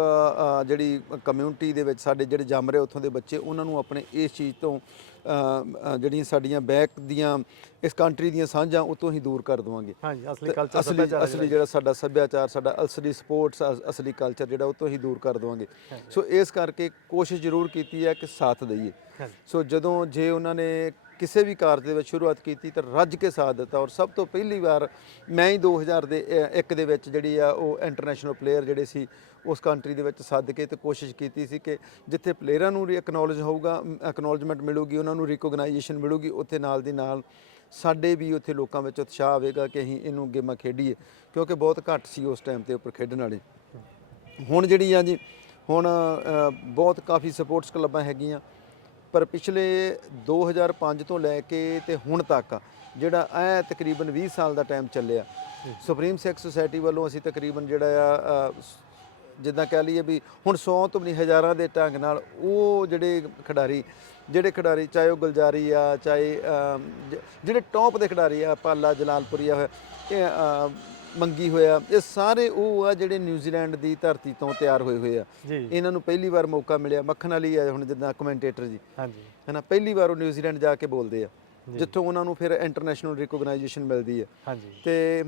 ਜਿਹੜੀ ਕਮਿਊਨਿਟੀ ਦੇ ਵਿੱਚ ਸਾਡੇ ਜਿਹੜੇ ਜੰਮ ਰਹੇ ਉੱਥੋਂ ਦੇ ਬੱਚੇ ਉਹਨਾਂ ਨੂੰ ਆਪਣੇ ਇਸ ਚੀਜ਼ ਤੋਂ ਜਿਹੜੀਆਂ ਸਾਡੀਆਂ ਬੈਕ ਦੀਆਂ ਇਸ ਕੰਟਰੀ ਦੀਆਂ ਸਾਂਝਾਂ ਉਤੋਂ ਹੀ ਦੂਰ ਕਰ ਦਵਾਂਗੇ। ਹਾਂਜੀ ਅਸਲੀ ਤੇ ਕਲਚਰ ਅਸਲੀ ਜਿਹੜਾ। ਸਾਡਾ ਸੱਭਿਆਚਾਰ ਸਾਡਾ ਅਸਲੀ ਸਪੋਰਟਸ ਅਸਲੀ ਕਲਚਰ ਜਿਹੜਾ ਉਹ ਤੋਂ ਹੀ ਦੂਰ ਕਰ ਦਵਾਂਗੇ। ਸੋ ਇਸ ਕਰਕੇ ਕੋਸ਼ਿਸ਼ ਜ਼ਰੂਰ ਕੀਤੀ ਹੈ ਕਿ ਸਾਥ ਦਈਏ। ਸੋ ਜਦੋਂ ਜੇ ਉਹਨਾਂ ਨੇ ਕਿਸੇ ਵੀ ਕਾਰਜ ਦੇ ਵਿੱਚ ਸ਼ੁਰੂਆਤ ਕੀਤੀ ਤਾਂ ਰੱਜ ਕੇ ਸਾਥ ਦਿੱਤਾ। ਔਰ ਸਭ ਤੋਂ ਪਹਿਲੀ ਵਾਰ ਮੈਂ ਹੀ 2000 ਦੇ ਇੱਕ ਦੇ ਵਿੱਚ ਜਿਹੜੀ ਆ ਉਹ ਇੰਟਰਨੈਸ਼ਨਲ ਪਲੇਅਰ ਜਿਹੜੇ ਸੀ, ਉਸ ਕੰਟਰੀ ਦੇ ਵਿੱਚ ਸੱਦ ਕੇ ਤੇ ਕੋਸ਼ਿਸ਼ ਕੀਤੀ ਸੀ ਕਿ ਜਿੱਥੇ ਪਲੇਅਰਾਂ ਨੂੰ ਐਕਨੋਲਜ ਹੋਊਗਾ ਐਕਨੋਲਜਮੈਂਟ ਮਿਲੂਗੀ, ਉਹਨਾਂ ਨੂੰ ਰਿਕੋਗਨਾਈਜੇਸ਼ਨ ਮਿਲੂਗੀ, ਉੱਥੇ ਨਾਲ ਦੀ ਨਾਲ ਸਾਡੇ ਵੀ ਉੱਥੇ ਲੋਕਾਂ ਵਿੱਚ ਉਤਸ਼ਾਹ ਆਵੇਗਾ ਕਿ ਅਸੀਂ ਇਹਨੂੰ ਗੇਮਾਂ ਖੇਡੀਏ, ਕਿਉਂਕਿ ਬਹੁਤ ਘੱਟ ਸੀ ਉਸ ਟਾਈਮ ਤੇ ਉੱਪਰ ਖੇਡਣ ਵਾਲੇ। ਹੁਣ ਜਿਹੜੀ ਆ ਜੀ, ਹੁਣ ਬਹੁਤ ਕਾਫੀ ਸਪੋਰਟਸ ਕਲੱਬਾਂ ਹੈਗੀਆਂ। ਪਰ ਪਿਛਲੇ 2005 ਤੋਂ ਲੈ ਕੇ ਤੇ ਹੁਣ ਤੱਕ ਜਿਹੜਾ ਇਹ ਤਕਰੀਬਨ 20 ਸਾਲ ਦਾ ਟਾਈਮ ਚੱਲਿਆ, ਸੁਪਰੀਮ ਸੈਕਸ ਸੁਸਾਇਟੀ ਵੱਲੋਂ ਅਸੀਂ ਤਕਰੀਬਨ ਜਿਹੜਾ ਆ ਜਿੱਦਾਂ ਕਹਿ ਲਈਏ ਵੀ ਹੁਣ 100 ਤੋਂ ਵੀ ਨਹੀਂ ਹਜ਼ਾਰਾਂ ਦੇ ਢੰਗ ਨਾਲ ਉਹ ਜਿਹੜੇ ਖਿਡਾਰੀ ਜਿਹੜੇ ਖਿਡਾਰੀ ਚਾਹੇ ਉਹ ਗੁਲਜਾਰੀ ਆ, ਚਾਹੇ ਜਿਹੜੇ ਟੌਪ ਦੇ ਖਿਡਾਰੀ ਆ, ਪਾਲਾ, ਜਲਾਲਪੁਰੀਆ ਹੋਇਆ ਇਹ ਮੰਗੀ ਹੋਇਆ। ਇਹ ਸਾਰੇ ਉਹ ਆ ਜਿਹੜੇ ਨਿਊਜ਼ੀਲੈਂਡ ਦੀ ਧਰਤੀ ਤੋਂ ਤਿਆਰ ਹੋਏ ਹੋਏ ਆ। ਇਹਨਾਂ ਨੂੰ ਪਹਿਲੀ ਵਾਰ ਮੌਕਾ ਮਿਲਿਆ। ਮੱਖਣ ਵਾਲੀ ਆ ਹੁਣ ਜਿੱਦਾਂ ਕਮੈਂਟੇਟਰ ਜੀ। ਹਾਂਜੀ। ਹੈਨਾ ਪਹਿਲੀ ਵਾਰ ਉਹ ਨਿਊਜ਼ੀਲੈਂਡ ਜਾ ਕੇ ਬੋਲਦੇ ਆ। ਜਿੱਥੋਂ ਉਹਨਾਂ ਨੂੰ ਫਿਰ ਇੰਟਰਨੈਸ਼ਨਲ ਰਿਕੋਗਨਾਈਜੇਸ਼ਨ ਮਿਲਦੀ ਹੈ ਹਾਂਜੀ। ਤੇ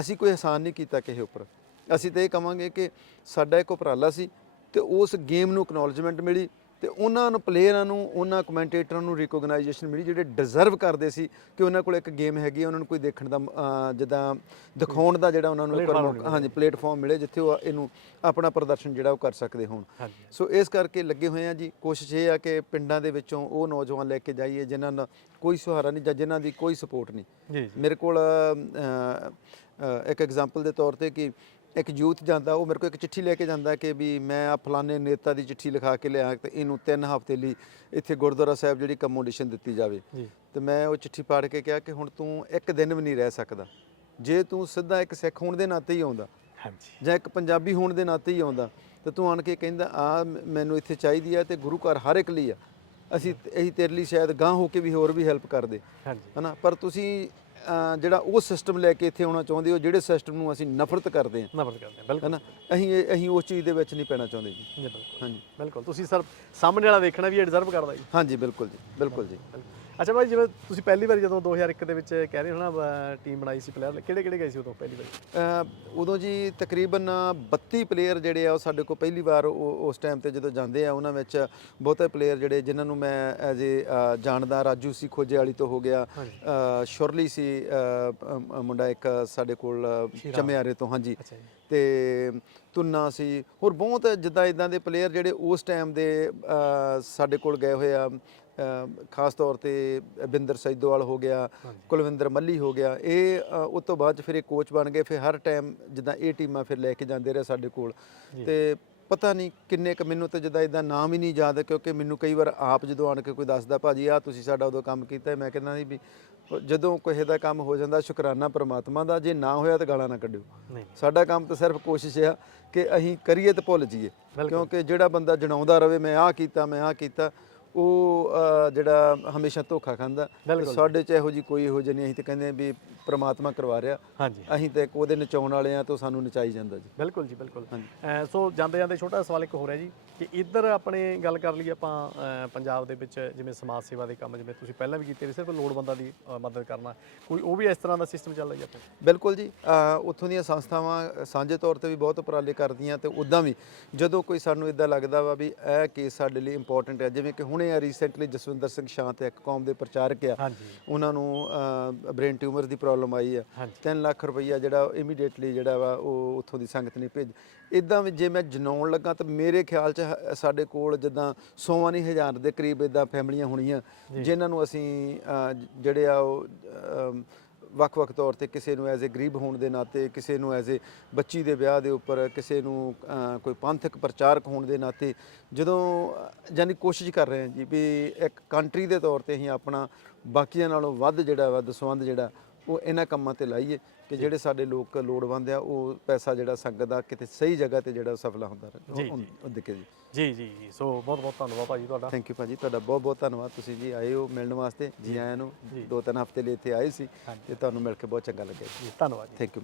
ਅਸੀਂ ਕੋਈ ਆਸਾਨ ਨਹੀਂ ਕੀਤਾ ਕਿਸੇ ਉੱਪਰ। ਅਸੀਂ ਤਾਂ ਇਹ ਕਵਾਂਗੇ ਕਿ ਸਾਡਾ ਇੱਕ ਉਪਰਾਲਾ ਸੀ ਤੇ ਉਸ ਗੇਮ ਨੂੰ ਐਕਨੋਲਜਮੈਂਟ ਮਿਲੀ। ਤੇ ਉਹਨਾਂ ਨੂੰ ਪਲੇਅਰਾਂ ਨੂੰ ਉਹਨਾਂ ਕਮੈਂਟੇਟਰਾਂ ਨੂੰ ਰਿਕੋਗਨਾਈਜੇਸ਼ਨ ਮਿਲੀ ਜਿਹੜੇ ਡਿਜ਼ਰਵ ਕਰਦੇ ਸੀ ਕਿ ਉਹਨਾਂ ਕੋਲ ਇੱਕ ਗੇਮ ਹੈਗੀ ਉਹਨਾਂ ਨੂੰ ਕੋਈ ਦੇਖਣ ਦਾ ਜਿੱਦਾਂ ਦਿਖਾਉਣ ਦਾ ਜਿਹੜਾ ਉਹਨਾਂ ਨੂੰ ਹਾਂਜੀ ਪਲੇਟਫਾਰਮ ਮਿਲੇ ਜਿੱਥੇ ਉਹ ਇਹਨੂੰ ਆਪਣਾ ਪ੍ਰਦਰਸ਼ਨ ਜਿਹੜਾ ਉਹ ਕਰ ਸਕਦੇ ਹੋਣ। ਸੋ ਇਸ ਕਰਕੇ ਲੱਗੇ ਹੋਏ ਆ ਜੀ ਕੋਸ਼ਿਸ਼ ਇਹ ਆ ਕਿ ਪਿੰਡਾਂ ਦੇ ਵਿੱਚੋਂ ਉਹ ਨੌਜਵਾਨ ਲੈ ਕੇ ਜਾਈਏ ਜਿਨ੍ਹਾਂ ਦਾ ਕੋਈ ਸਹਾਰਾ ਨਹੀਂ ਜਾਂ ਜਿਨ੍ਹਾਂ ਦੀ ਕੋਈ ਸਪੋਰਟ ਨਹੀਂ। ਮੇਰੇ ਕੋਲ ਇੱਕ ਐਗਜ਼ਾਮਪਲ ਦੇ ਤੌਰ ਤੇ ਕਿ ਇੱਕ ਯੂਥ ਜਾਂਦਾ ਉਹ ਮੇਰੇ ਕੋਲ ਇੱਕ ਚਿੱਠੀ ਲੈ ਕੇ ਜਾਂਦਾ ਕਿ ਵੀ ਮੈਂ ਆ ਫਲਾਣੇ ਨੇਤਾ ਦੀ ਚਿੱਠੀ ਲਿਖਾ ਕੇ ਲਿਆ ਤੇ ਇਹਨੂੰ 3 ਹਫ਼ਤੇ ਲਈ ਇੱਥੇ ਗੁਰਦੁਆਰਾ ਸਾਹਿਬ ਜਿਹੜੀ ਕਮੋਡੀਸ਼ਨ ਦਿੱਤੀ ਜਾਵੇ। ਤੇ ਮੈਂ ਉਹ ਚਿੱਠੀ ਪੜ੍ਹ ਕੇ ਕਿਹਾ ਕਿ ਹੁਣ ਤੂੰ ਇੱਕ ਦਿਨ ਵੀ ਨਹੀਂ ਰਹਿ ਸਕਦਾ। ਜੇ ਤੂੰ ਸਿੱਧਾ ਇੱਕ ਸਿੱਖ ਹੋਣ ਦੇ ਨਾਤੇ ਹੀ ਆਉਂਦਾ ਹਾਂਜੀ। ਜਾਂ ਇੱਕ ਪੰਜਾਬੀ ਹੋਣ ਦੇ ਨਾਤੇ ਹੀ ਆਉਂਦਾ ਤੇ ਤੂੰ ਆਣ ਕੇ ਕਹਿੰਦਾ ਆ ਮੈਨੂੰ ਇੱਥੇ ਚਾਹੀਦੀ ਆ ਤੇ ਗੁਰੂ ਘਰ ਹਰ ਇੱਕ ਲਈ ਆ। ਅਸੀਂ ਅਸੀਂ ਤੇਰੇ ਲਈ ਸ਼ਾਇਦ ਗਾਂ ਹੋ ਕੇ ਵੀ ਹੋਰ ਵੀ ਹੈਲਪ ਕਰਦੇ ਹਾਂਜੀ। ਹਨਾ? ਪਰ ਤੁਸੀਂ ਜਿਹੜਾ ਉਹ ਸਿਸਟਮ ਲੈ ਕੇ ਇੱਥੇ ਆਉਣਾ ਚਾਹੁੰਦੇ ਹੋ ਜਿਹੜੇ ਸਿਸਟਮ ਨੂੰ ਅਸੀਂ ਨਫ਼ਰਤ ਕਰਦੇ ਹਾਂ। ਨਫ਼ਰਤ ਕਰਦੇ ਹਾਂ ਬਿਲਕੁਲ। ਹਨਾ? ਅਸੀਂ ਅਸੀਂ ਉਸ ਚੀਜ਼ ਦੇ ਵਿੱਚ ਨਹੀਂ ਪੈਣਾ ਚਾਹੁੰਦੇ ਜੀ। ਜੀ ਬਿਲਕੁਲ। ਹਾਂਜੀ। ਬਿਲਕੁਲ। ਤੁਸੀਂ ਸਰ ਸਾਹਮਣੇ ਵਾਲਾ ਵੇਖਣਾ ਵੀ ਇਹ ਡਿਜ਼ਰਵ ਕਰਦਾ ਜੀ। ਹਾਂਜੀ ਬਿਲਕੁਲ ਜੀ ਬਿਲਕੁਲ ਜੀ। ਅੱਛਾ ਭਾਈ ਜਿਵੇਂ ਤੁਸੀਂ ਪਹਿਲੀ ਵਾਰੀ ਜਦੋਂ 2001 ਦੇ ਵਿੱਚ ਕਹਿ ਰਹੇ ਹੋ ਨਾ ਟੀਮ ਬਣਾਈ ਸੀ ਪਲੇਅਰ ਕਿਹੜੇ ਕਿਹੜੇ ਗਏ ਸੀ ਉਦੋਂ ਪਹਿਲੀ ਵਾਰੀ? ਉਦੋਂ ਜੀ ਤਕਰੀਬਨ 32 ਪਲੇਅਰ ਜਿਹੜੇ ਆ ਉਹ ਸਾਡੇ ਕੋਲ ਪਹਿਲੀ ਵਾਰ ਉਸ ਟਾਈਮ ਤੇ ਜਦੋਂ ਜਾਂਦੇ ਆ ਉਹਨਾਂ ਵਿੱਚ ਬਹੁਤੇ ਪਲੇਅਰ ਜਿਹੜੇ ਜਿਨ੍ਹਾਂ ਨੂੰ ਮੈਂ ਐਜ਼ ਏ ਜਾਣਦਾ ਰਾਜੂ ਸੀ ਖੋਜੇ ਵਾਲੀ ਤੋਂ ਹੋ ਗਿਆ ਸ਼ੁਰਲੀ ਸੀ ਅ- ਮੁੰਡਾ ਇੱਕ ਸਾਡੇ ਕੋਲ ਅ, ਚਮਿਆਰੇ ਤੋਂ ਹਾਂਜੀ। ਤੇ ਤੁੰਨਾ ਸੀ ਹੋਰ ਬਹੁਤ ਜਿੱਦਾਂ ਇਦਾਂ ਦੇ ਪਲੇਅਰ ਜਿਹੜੇ ਉਸ ਟਾਈਮ ਦੇ ਅ, ਸਾਡੇ ਕੋਲ ਗਏ ਹੋਏ ਆ ਅ, ਖਾਸ ਤੌਰ ਤੇ ਬਿੰਦਰ ਸੈਦੋਵਾਲ ਹੋ ਗਿਆ। ਕੁਲਵਿੰਦਰ ਮੱਲੀ ਹੋ ਗਿਆ ਇਹ ਉਸ ਤੋਂ ਬਾਅਦ 'ਚ ਫਿਰ ਇਹ ਕੋਚ ਬਣ ਗਏ ਫਿਰ ਹਰ ਟਾਈਮ ਜਿੱਦਾਂ ਇਹ ਟੀਮਾਂ ਫਿਰ ਲੈ ਕੇ ਜਾਂਦੇ ਰਹੇ ਸਾਡੇ ਕੋਲ। ਤੇ ਪਤਾ ਨਹੀਂ ਕਿੰਨੇ ਕ ਮੈਨੂੰ ਤਾਂ ਜਿੱਦਾਂ ਇਦਾਂ ਨਾਮ ਹੀ ਨਹੀਂ ਯਾਦ ਕਿਉਂਕਿ ਮੈਨੂੰ ਕਈ ਵਾਰ ਆਪ ਜਦੋਂ ਆਣ ਕੇ ਕੋਈ ਦੱਸਦਾ ਭਾਜੀ ਆ ਤੁਸੀਂ ਸਾਡਾ ਉਦੋਂ ਕੰਮ ਕੀਤਾ ਮੈਂ ਕਹਿੰਦਾ ਸੀ ਵੀ ਜਦੋਂ ਕਿਸੇ ਦਾ ਕੰਮ ਹੋ ਜਾਂਦਾ ਸ਼ੁਕਰਾਨਾ ਪ੍ਰਮਾਤਮਾ ਦਾ ਜੇ ਨਾ ਹੋਇਆ ਤਾਂ ਗਾਲਾਂ ਨਾ ਕੱਢਿਓ ਨਹੀਂ ਸਾਡਾ ਕੰਮ ਤਾਂ ਸਿਰਫ ਕੋਸ਼ਿਸ਼ ਆ ਕਿ ਅਸੀਂ ਕਰੀਏ ਤੇ ਭੁੱਲ ਜਾਈਏ। ਕਿਉਂਕਿ ਜਿਹੜਾ ਬੰਦਾ ਜਣਾਉਂਦਾ ਰਵੇ ਮੈਂ ਆਹ ਕੀਤਾ ਮੈਂ ਆਹ ਕੀਤਾ ਉਹ ਜਿਹੜਾ ਹਮੇਸ਼ਾ ਧੋਖਾ ਖਾਂਦਾ। ਸਾਡੇ ਚ ਇਹੋ ਜੀ ਕੋਈ ਇਹੋ ਜਿਹੀ ਨਹੀਂ ਅਸੀਂ ਤਾਂ ਕਹਿੰਦੇ ਆ ਵੀ ਪ੍ਰਮਾਤਮਾ ਕਰਵਾ ਰਿਹਾ। ਅਸੀਂ ਤਾਂ ਇੱਕ ਉਹਦੇ ਨਚਾਉਣ ਵਾਲੇ ਆ ਤਾਂ ਸਾਨੂੰ ਨਚਾਈ ਜਾਂਦਾ ਜੀ। ਬਿਲਕੁਲ ਜੀ ਬਿਲਕੁਲ। ਸੋ ਜਾਂਦੇ ਜਾਂਦੇ ਛੋਟਾ ਸਵਾਲ ਇੱਕ ਹੋਰ ਹੈ ਜੀ ਕਿ ਇੱਧਰ ਆਪਣੇ ਗੱਲ ਕਰ ਲਈਏ ਆਪਾਂ ਪੰਜਾਬ ਦੇ ਵਿੱਚ ਜਿਵੇਂ ਸਮਾਜ ਸੇਵਾ ਦੇ ਕੰਮ ਜਿਵੇਂ ਤੁਸੀਂ ਪਹਿਲਾਂ ਵੀ ਕੀਤੇ ਵੀ ਸਿਰਫ ਲੋੜਵੰਦਾਂ ਦੀ ਮਦਦ ਕਰਨਾ ਕੋਈ ਉਹ ਵੀ ਇਸ ਤਰ੍ਹਾਂ ਦਾ ਸਿਸਟਮ ਚੱਲਦਾ ਜੀ ਆਪਣੇ ਬਿਲਕੁਲ ਜੀ। ਉੱਥੋਂ ਦੀਆਂ ਸੰਸਥਾਵਾਂ ਸਾਂਝੇ ਤੌਰ ਤੇ ਵੀ ਬਹੁਤ ਉਪਰਾਲੇ ਕਰਦੀਆਂ ਤੇ ਉਦਾਂ ਵੀ ਜਦੋਂ ਕੋਈ ਸਾਨੂੰ ਇਦਾਂ ਲੱਗਦਾ ਵਾ ਵੀ ਇਹ ਕੇਸ ਸਾਡੇ ਲਈ ਇੰਪੋਰਟੈਂਟ ਹੈ ਜਿਵੇਂ ਕਿ ਹੁਣੇ ਆ ਰੀਸੈਂਟਲੀ ਜਸਵਿੰਦਰ ਸਿੰਘ ਸ਼ਾਂਤ ਇੱਕ ਕੌਮ ਦੇ ਪ੍ਰਚਾਰਕ ਆ। ਉਹਨਾਂ ਨੂੰ ਬ੍ਰੇਨ ਟਿਊਮਰ ਦੀ ਪ੍ਰੋਬਲਮ ਆਈ ਆ। ਹਾਂਜੀ। 3 ਲੱਖ ਰੁਪਈਆ ਜਿਹੜਾ ਇਮੀਡੀਏਟਲੀ ਜਿਹੜਾ ਵਾ ਉਹ ਉੱਥੋਂ ਦੀ ਸੰਗਤ ਨੇ ਭੇਜ ਇਦਾਂ ਵੀ ਜੇ ਮੈਂ ਜਨਾਉਣ ਲੱਗਾ ਤਾਂ ਮੇਰੇ ਖਿਆਲ 'ਚ ਸਾਡੇ ਕੋਲ ਜਿੱਦਾਂ ਸੌਵਾਂ ਨਹੀਂ ਹਜ਼ਾਰ ਦੇ ਕਰੀਬ ਇਦਾਂ ਫੈਮਲੀਆਂ ਹੋਣੀਆਂ ਜਿਨ੍ਹਾਂ ਨੂੰ ਅਸੀਂ ਜਿਹੜੇ ਆ ਉਹ ਵੱਖ-ਵੱਖ ਤੌਰ ਤੇ ਕਿਸੇ ਨੂੰ ਐਜ਼ ਅ ਗਰੀਬ ਹੋਣ ਦੇ ਨਾਤੇ, ਕਿਸੇ ਨੂੰ ਐਜ਼ ਅ ਬੱਚੀ ਦੇ ਵਿਆਹ ਦੇ ਉੱਪਰ, ਕਿਸੇ ਨੂੰ ਕੋਈ ਪੰਥਕ ਪ੍ਰਚਾਰਕ ਹੋਣ ਦੇ ਨਾਤੇ, ਜਦੋਂ ਯਾਨੀ ਕੋਸ਼ਿਸ਼ ਕਰ ਰਹੇ ਹਾਂ ਜੀ ਵੀ ਇੱਕ ਕੰਟਰੀ ਦੇ ਤੌਰ ਤੇ ਅਸੀਂ ਆਪਣਾ ਬਾਕੀਆਂ ਨਾਲੋਂ ਵੱਧ ਜਿਹੜਾ ਵਾ, ਦਸਵੰਧ ਜਿਹੜਾ ਉਹ ਇਹਨਾਂ ਕੰਮਾਂ ਤੇ ਲਾਈਏ ਕਿ ਜਿਹੜੇ ਸਾਡੇ ਲੋਕ ਲੋੜਵੰਦ ਆ ਉਹ ਪੈਸਾ ਜਿਹੜਾ ਸੰਗਤ ਦਾ ਕਿਤੇ ਸਹੀ ਜਗ੍ਹਾ ਤੇ ਜਿਹੜਾ ਸਫਲਾ ਹੁੰਦਾ ਰਹੇ। ਜੀ, ਉਹ- ਜੀ। ਦੇਖੇ ਜੀ। ਜੀ ਜੀ ਜੀ। ਸੋ ਬਹੁਤ ਬਹੁਤ ਧੰਨਵਾਦ ਭਾਜੀ ਤੁਹਾਡਾ। ਥੈਂਕ ਯੂ ਭਾਜੀ ਤੁਹਾਡਾ ਬਹੁਤ ਬਹੁਤ ਧੰਨਵਾਦ। ਤੁਸੀਂ ਜੀ ਆਏ ਹੋ ਮਿਲਣ ਵਾਸਤੇ ਜੀ ਆਇਆਂ ਨੂੰ। ਦੋ ਤਿੰਨ ਹਫ਼ਤੇ ਲਈ ਇੱਥੇ ਆਏ ਸੀ। ਤੇ ਤੁਹਾਨੂੰ ਮਿਲ ਕੇ ਬਹੁਤ ਚੰਗਾ ਲੱਗਿਆ ਜੀ। ਧੰਨਵਾਦ ਜੀ। Thank you